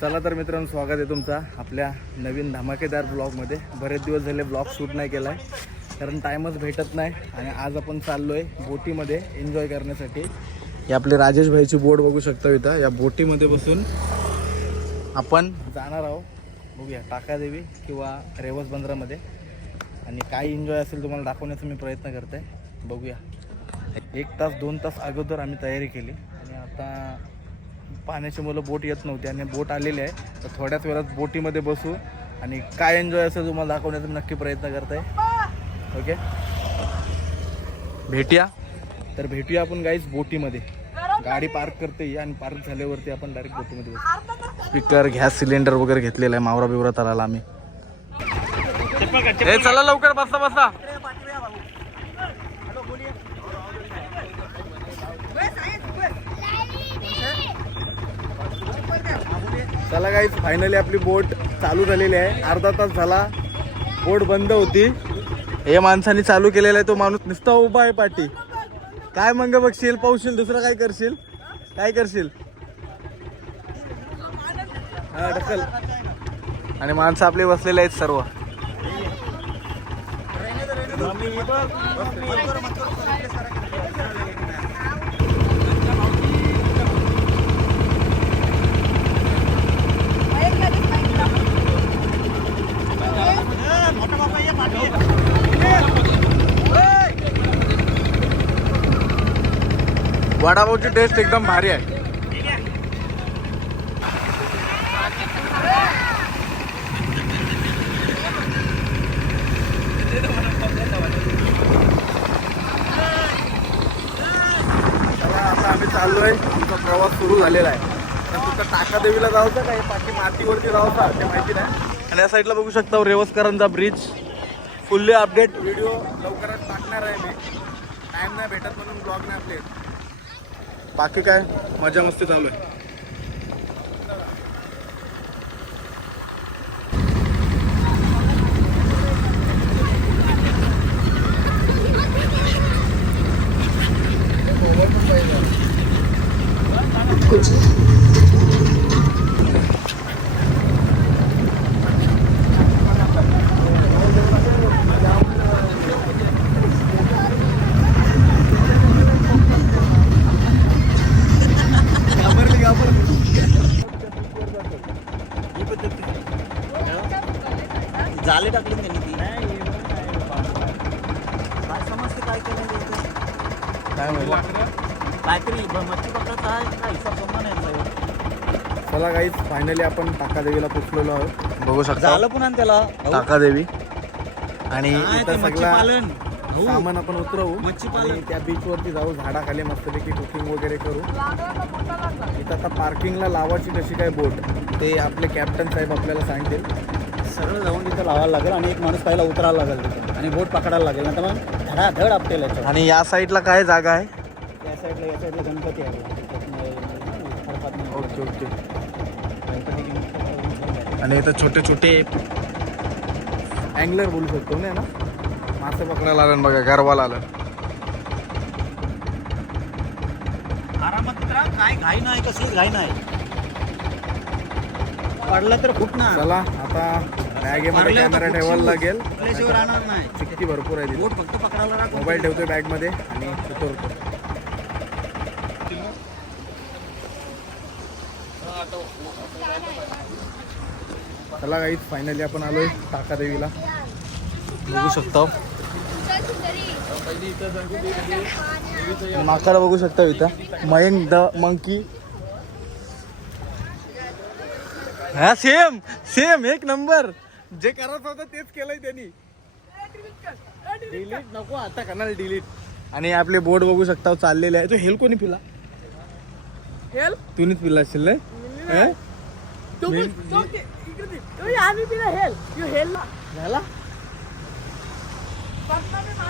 चला तर मित्रांनो, स्वागत आहे तुमचा आपल्या नवीन धमाकेदार ब्लॉगमध्ये. बरेच दिवस झाले ब्लॉग शूट नाही केला आहे कारण टाईमच भेटत नाही. आणि आज आपण चाललो आहे बोटीमध्ये एन्जॉय करण्यासाठी. ही आपली राजेश भाईची बोट बघू शकता इथं. या बोटीमध्ये बसून आपण जाणार आहोत, बघूया टाकादेवी किंवा रेवस बंदरामध्ये. आणि काय एन्जॉय असेल तुम्हाला दाखवण्याचा मी प्रयत्न करतो आहे. बघूया. 1 तास 2 तास अगोदर आम्ही तयारी केली आणि आता पाण्याची मुलं बोट येत नव्हती आणि बोट आलेली आहे. तर थोड्याच वेळात बोटीमध्ये बसू आणि काय एन्जॉय असेल तुम्हाला दाखवण्याचा मी नक्की प्रयत्न करत आहे. ओके, भेटूया आपण गाईज बोटीमध्ये. गाडी पार्क करते आणि पार्क झाल्यावरती आपण डायरेक्ट बोटीमध्ये बसू. स्पीकर, गॅस सिलेंडर वगैरे घेतलेला आहे. मावरा बिवरा तलाला आम्ही. चला लवकर, बसा. चला गाईज, फायनली आपली बोट चालू झालेली आहे. अर्धा तास झाला बोट बंद होती. हे माणसाने चालू केलेला आहे. तो माणूस नुसता उभा आहे पाठी. काय मंग बघशील, पाहशील, दुसरं काय करशील. हा ढकल. आणि माणसं आपले बसलेले आहेत सर्व. वडापावची टेस्ट एकदम भारी आहे. आता आम्ही चाललोय. आमचा प्रवास सुरू झालेला आहे. तुमचं टाकादेवीला जायचं काय, बाकी मातीवरती जायचं ते माहिती नाही. आणि या साईडला बघू शकता रेवसकरांचा ब्रिज. फुल्ली अपडेट व्हिडिओ लवकरच टाकणार आहे मी. टाइम नाही भेटत म्हणून ब्लॉग नाही अपडेट. बाकी काय मजा मस्ती चालू आहे. जाले टाकले त्यांनी ती काय समजते काय केलं काय माहिती काहीतरी मच्छी पकडायचा काय हिसाब जमला नाही. चला गाईज, फायनली आपण टाकादेवीला पोचलेलो आहोत. बघू शकता झालं पुन्हा त्याला टाकादेवी. आणि इथं मच्छी सगळं पालन सामान आपण उतरवू मच्छी पालन. आणि त्या बीचवरती जाऊ, झाडाखाली मस्तपैकी कुकिंग वगैरे करू. इथं आता पार्किंगला लावायची कशी काय बोट ते आपले कॅप्टन साहेब आपल्याला सांगतील. सगळं जाऊन तिथं लावायला लागेल आणि एक माणूस पहिला उतरायला लागेल तिथं आणि बोट पकडायला लागेल. नंतर मग धडाधड आपटेल याच्यावर. आणि या साईडला काय जागा आहे? या साईडला गणपती आहे. ओके. आणि इथं छोटे छोटे अँगलर बोलू शकतो ना, मासे पकडायला आलं बघा, गरवाला आलं. आरामात उतरा, काय घाई नाही, कसलीच घाई नाही. पडला तर खूप ना. चला आता बॅगेमध्ये कॅमेरा ठेवायला लागेल. आपल्याशिवाय राहणार नाही. चिक्की भरपूर आहे तिथे. बोट फक्त पकडायला राख. मोबाईल ठेवतोय बॅगमध्ये आणि उतरतो. चला गाईज, फायनली आपण आलोय टाकादेवीला. बघू शकता माकाला, बघू शकता इथं मयंक द मंकी. हा सेम एक नंबर. जे करत होतं तेच केलंय त्यांनी. डिलीट नको आता करणार, डिलीट. आणि आपले बोट बघू शकता चाललेले आहे. तो हेल कोणी पिला? हेल तूच पिला असेल ना. झाला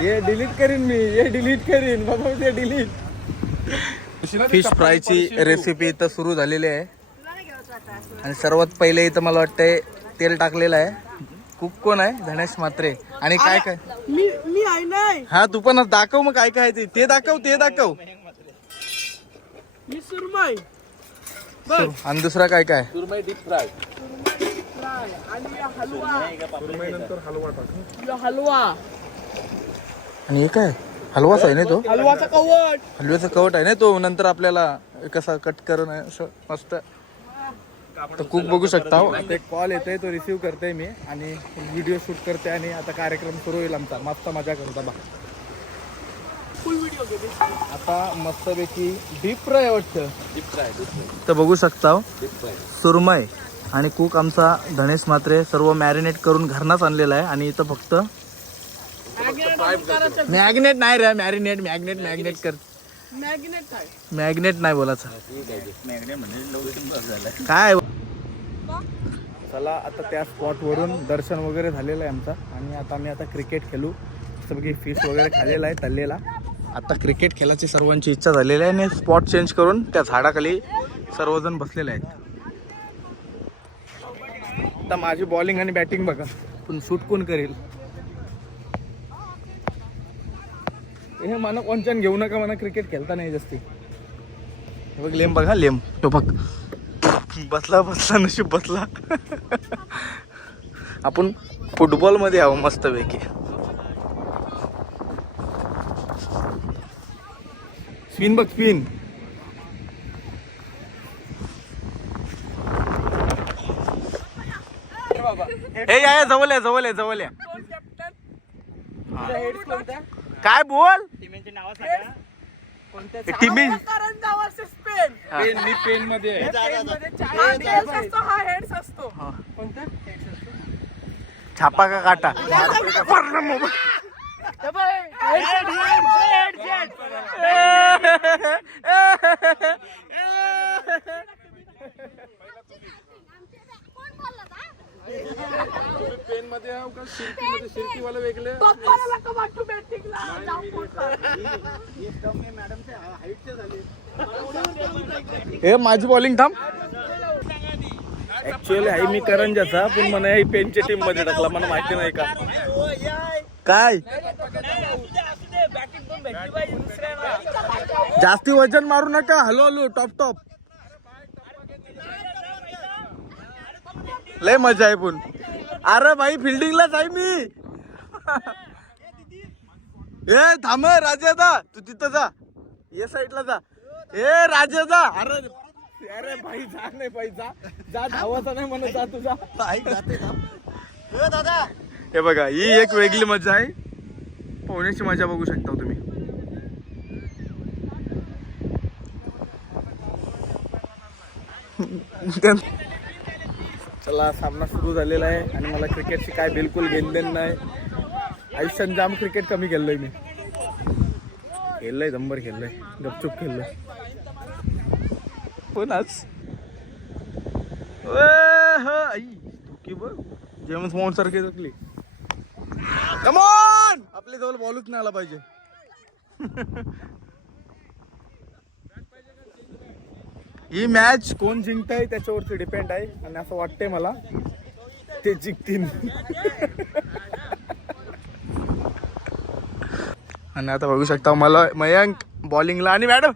ये डिलीट करीन बाबा, ते डिलीट. फिश फ्रायची रेसिपी इथं सुरू झालेली आहे. आणि सर्वात पहिले इथं मला वाटतंय तेल टाकलेलं आहे. कुक कोण आहे? धनेश म्हात्रे. आणि काय काय मी आहे नाही. हा तू पण दाखव मग काय काय ते दाखव. मी सुरमई आणि दुसरा काय काय सुरमई डीप फ्राय हलवा आणि हे काय हलवाच आहे ना तो हलवाचा कवट हलव्याचा कवट आहे ना तो नंतर आपल्याला कसा कट करून असं मस्त तर कुक बघू शकता आता एक कॉल येतोय तो रिसीव करते मी आणि व्हिडिओ शूट करते आणि आता कार्यक्रम सुरू होईल आमचा मस्त मजा करता बा फुल व्हिडिओ आता मस्तपैकी डीप फ्राय वाटतं डीप फ्राय तर बघू शकता डीप फ्राय सुरमई आणि कुक आमचा धनेश मात्रे सर्व मॅरिनेट करून घरनाच आणलेला आहे आणि इथं फक्त मॅग्नेट नाही रे मॅरिनेट मॅग्नेट कर मॅग्नेट नाही बोलायचं काय चला आता त्या स्पॉटवरून दर्शन वगैरे झालेलं आहे आमचा आणि आता आम्ही आता क्रिकेट खेळू सगळी फिश वगैरे खाल्लेला आहे तळलेला आता क्रिकेट खेळायची सर्वांची इच्छा झालेली आहे आणि स्पॉट चेंज करून त्या झाडाखाली सर्वजण बसलेले आहेत आता माझी बॉलिंग आणि बॅटिंग बघा पण शूट कोण करेल हे मला कोणच्यान घेऊ नका मला क्रिकेट खेळता नाही जास्ती हे बघ लेम बघा लेम तो बघ बसला नशीब बसला आपण फुटबॉल मध्ये आहो मस्त पैकी स्पिन बघ स्पिन हे या जवळ या काय बोल टीमी मी पेन मध्ये छापा का काटा पेन मध्ये शिरकीवाला वेगळे हे माझी बॉलिंग थांब ऍक्च्युअली आहे मी करंजाचा पण मला ही पेनच्या टीम मध्ये टाकला मला माहिती नाही का काय जास्ती वजन मारू नका हलो टॉप लय मजा आहे पण अरे भाई फिल्डिंगलाच आहे मी ए थांब राजा तू तिथं जा ये साईडला जा ए राजा जा अरे भाई जा नाही भाई जा धावाचा नाही म्हणत जा तुझा दादा हे बघा ही एक वेगळी मजा आहे पोहण्याची मजा बघू शकता तुम्ही चला सामना सुरू झालेला आहे आणि मला क्रिकेटची काय बिलकुल घेणदेण नाही आयुष्यात जाम क्रिकेट कमी खेळलोय मी खेळलोय दंबर खेळलोय गपचूप खेळलोय पण आज की बघ जेम्स बॉन्ड सारखे जगली कमॉन आपल्या जवळ बॉलच नाही आला पाहिजे ही मॅच कोण जिंकताय त्याच्यावरती डिपेंड आहे आणि असं वाटतंय मला ते जिंकतील आणि आता बघू शकता मला मयंक बॉलिंगला आणि मॅडम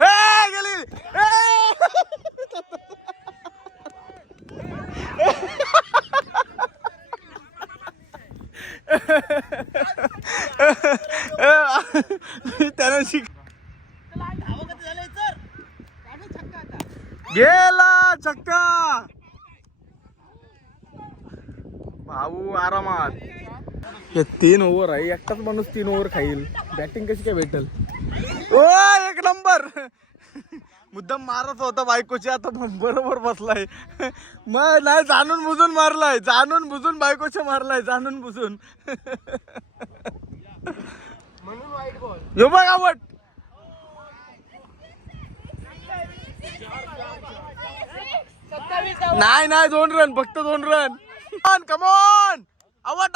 गेली त्यानं गेला छक्का भाऊ आरामात हे 3 ओव्हर आहे एकटाच माणूस 3 ओव्हर खाईल बॅटिंग कशी काय भेटल ओ एक नंबर मुद्दाम मारत होता बायकोची आता बरोबर बसलाय मग नाही जाणून बुजून बायकोच्या मारलाय जाणून बुजून म्हणून वाईट बॉल यो बघ आवड नाही 2 रन फक्त 2 रन कमॉन आवड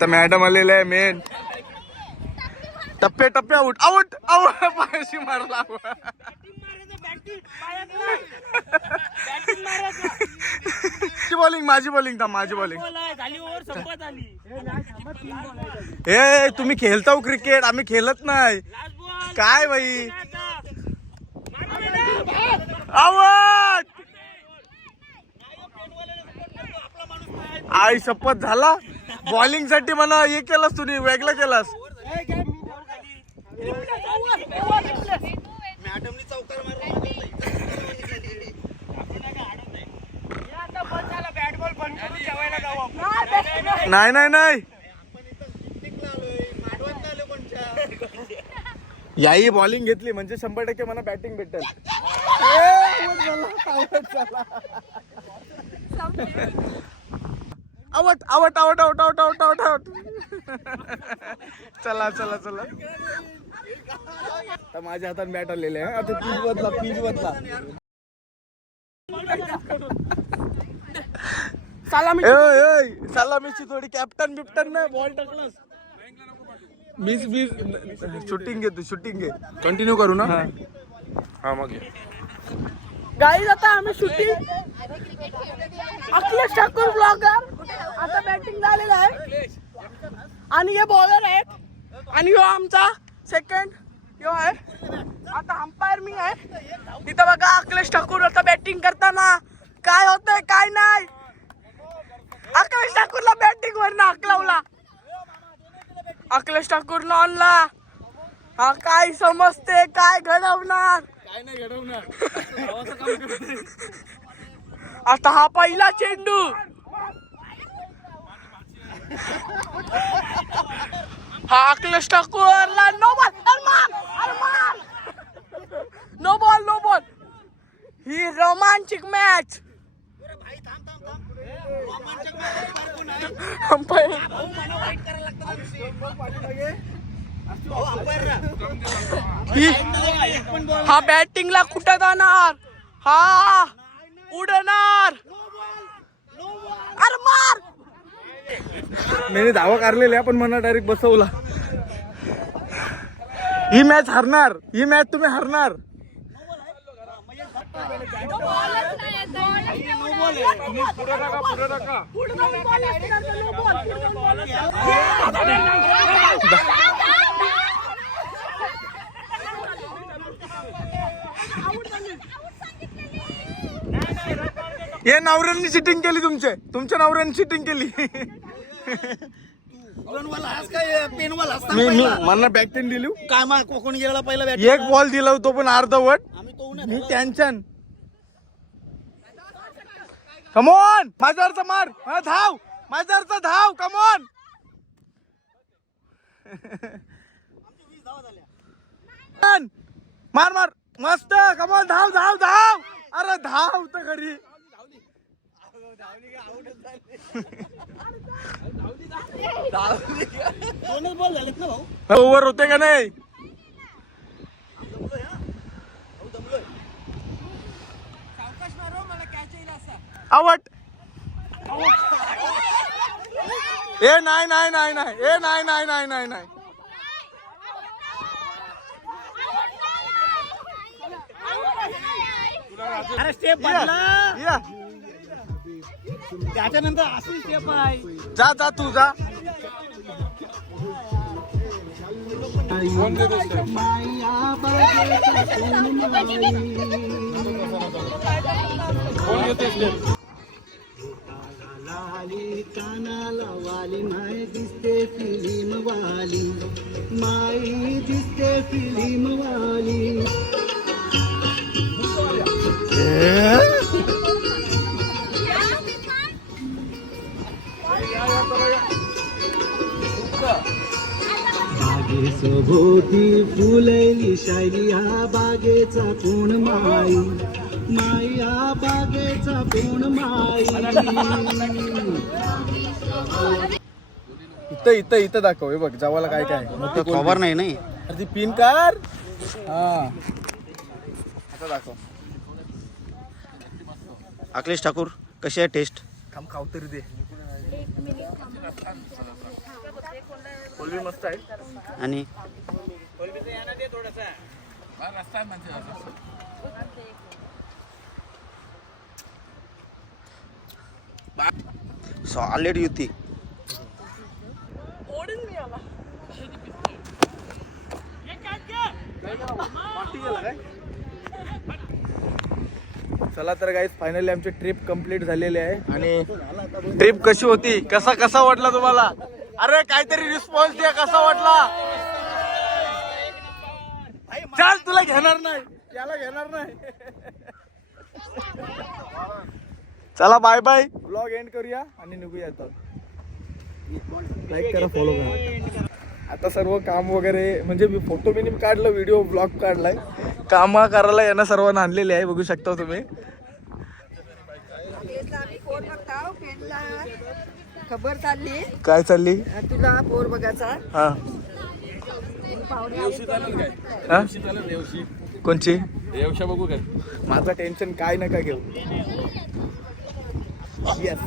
तर मॅडम आलेले आहे मेन टप्प्या टप्प्या आउट आउट आउट पायाशी मारला. माझी बॉलिंग था माझी बॉलिंग. ए तुम्ही खेळताव क्रिकेट, आम्ही खेळत नाही काय भाई. आउट. आई शपथ झाला. बॉलिंग साठी मला हे केलंस तुम्ही, वेगळं केलंस. नाही नाही नाही याही बॉलिंग घेतली म्हणजे 100% मला बॅटिंग भेटेल. Out out out out out out out out. चला चला चला. आता माझ्या हातात बॅट आलेले आहे. आता पीच बदला पीच बदला. सलामीची थोडी कॅप्टन बिप्टन नाही बॉल टाकलास. मिस शूटिंग घे तू शूटिंग घे. कंटिन्यू करू ना. हा मग गाईज आता आम्ही शूटिंग अखिलेश ठाकूर ब्लॉगर आता बॅटिंग झालेला आहे आणि हे बॉलर आहेत आणि ह्यो आमचा सेकंड ह्यो आहे. आता अंपायर मी आहे. इथं बघा अखिलेश ठाकूर आता बॅटिंग करताना काय होतंय काय नाही. अखिलेश ठाकूरला बॅटिंग वर ना हकलावला. अखिलेश ठाकूर ऑनला. हा काय समजते काय घडवणार काय नाही घडवणार. आता हा पहिला चेंडू. हा अखिलेश ठाकूरला no ball. No ball no ball. ही रोमांचिक मॅच. हा बॅटिंगला कुठं जाणार. हा उडणार. अरे मार. मी धावा काढलेल्या पण मला डायरेक्ट बसवला. ही मॅच हरणार. ही मॅच तुम्ही हरणार. हे नवऱ्यांनी चिटिंग केली. तुमच्या नवऱ्यांनी चिटिंग केली. मी मला बॅटिंग दिली काय मग कोकण गेला पहिला बॅट. एक बॉल दिला होतो पण अर्धवट. मी टेन्शन. कमॉन माझ्यावरचा मार. धाव माझ्यावरचा धाव. कमॉन. मार मार मस्त. कमॉन धाव धाव धाव. अरे धाव तर खरी. ओव्हर होते का नाही. आउट. ए नाही नाही नाही नाही. ए नाही नाही नाही नाही नाही. अरे स्टेप बदला. या त्याच्यानंतर अशी स्टेप आहे. जा जा तू जा. कानाला वाली माय दिसते फिल्म वाली. माई दिसते फिल्म वाली. बागेसभोवती फुलैली शायरी. हा बागेचा कोण माई. माई हा बागेचा कोण माई. इथं इथं इथं दाखव. हे बघ जावाला काय काय खबर नाही नाही. अरे ती पिन कार. हा आता दाखव. अखिलेश ठाकूर कशी आहे टेस्ट. थांब खाऊ तरी दे. कोलबी मस्त आहे. आणि सॉलिड युती. ओढून मी आला. चला तर गाईज फायनली आमची ट्रिप कंप्लीट झालेली आहे. आणि ट्रिप कशी होती, कसा वाटला तुम्हाला? अरे काहीतरी रिस्पॉन्स द्या, कसा वाटला? चल तुला घेणार नाही, त्याला घेणार नाही. चला बाय बाय. ब्लॉग एंड करूया आणि निघूया. लाईक करा, फॉलो करा. आता सर्व काम वगैरे म्हणजे मी फोटो बिनी काढलं, व्हिडिओ ब्लॉग काढलाय. काम करायला यांना सर्वांना आणलेले आहे, बघू शकता तुम्ही. खबर चालली काय चालली? तुला पोर बघायचा. हा हा? कोणची? बघू काय माझं टेन्शन काय नका घेऊ. येस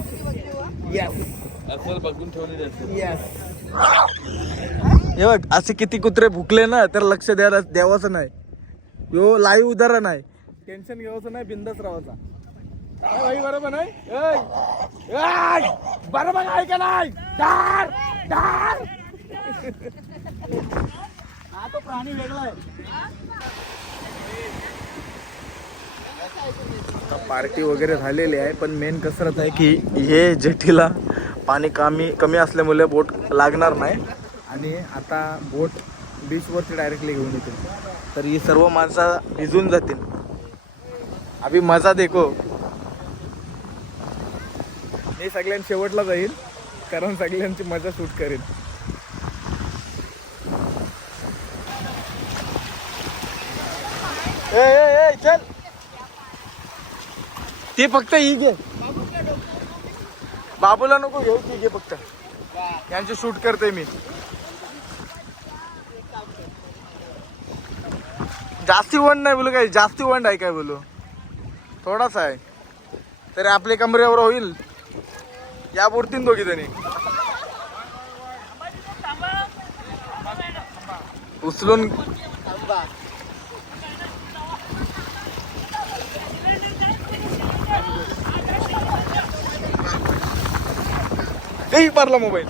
येस बघून ठेवले. येस. हे बघ, असे किती कुत्रे भुकले ना तर लक्ष द्यावाचं नाही. यो लाईव्ह उदाहरण आहे. टेन्शन घ्यायचं नाही, बिंदास राहायचा. काय भाई, बरोबर नाही? बरोबर आहे का नाही? डार डार. हा तो प्राणी वेगळा आहे. पार्टी वगैरे झालेली आहे, पण मेन कसरत आहे की हे जेटीला पाणी कमी असल्यामुळे बोट लागणार नाही. आणि आता बोट बीचवरती डायरेक्टली घेऊन येते, तर ही सर्व माणसं भिजून जातील. अभि मजा देखो. मी सगळ्यांनी शेवटला जाईल, कारण सगळ्यांची मजा शूट करेन. ए चल, ते फक्त ही घे, बाबूला नको घेऊ, ती घे फक्त. यांची शूट करते मी. जास्ती वंड नाही बोलू, काय जास्ती वंड आहे काय बोलू, थोडासा आहे तरी आपल्या कमरेवर होईल. या बुरतीन दोघी जणी उचलून. पारला मोबाईल.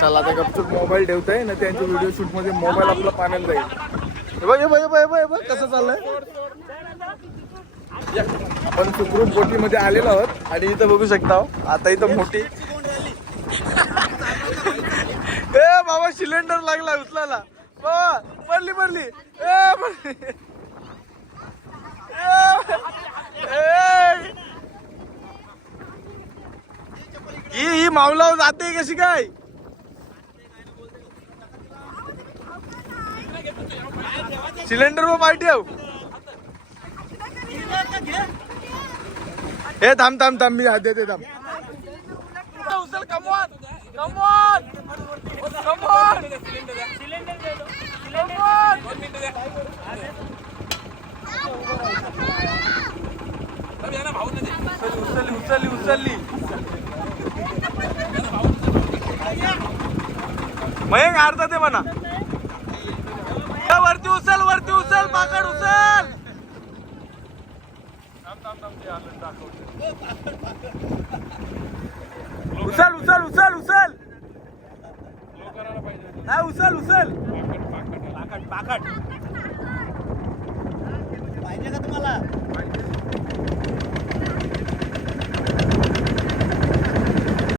चला आता गपचूप मोबाईल ठेवताय ना, त्यांच्या व्हिडिओ शूट मध्ये मोबाईल आपला पाण्याला जाईल. बघ कसं चाललंय. आपण सुखरूप बोटीमध्ये आलेलो आहोत आणि इथं बघू शकता आता इथं मोठी. ए बाबा, सिलेंडर लागला उचलायला. बाबा पडली. ही मावला जाते कशी काय? सिलेंडर वर पाय ठेव. हे थांब मी हात देते. थांब. उचल, कमवान. उचलली. मयंक अर्धा ते म्हणा. वरती उचल पाकड उचल. उचल. हा उचल. पाकट पाहिजे का तुम्हाला?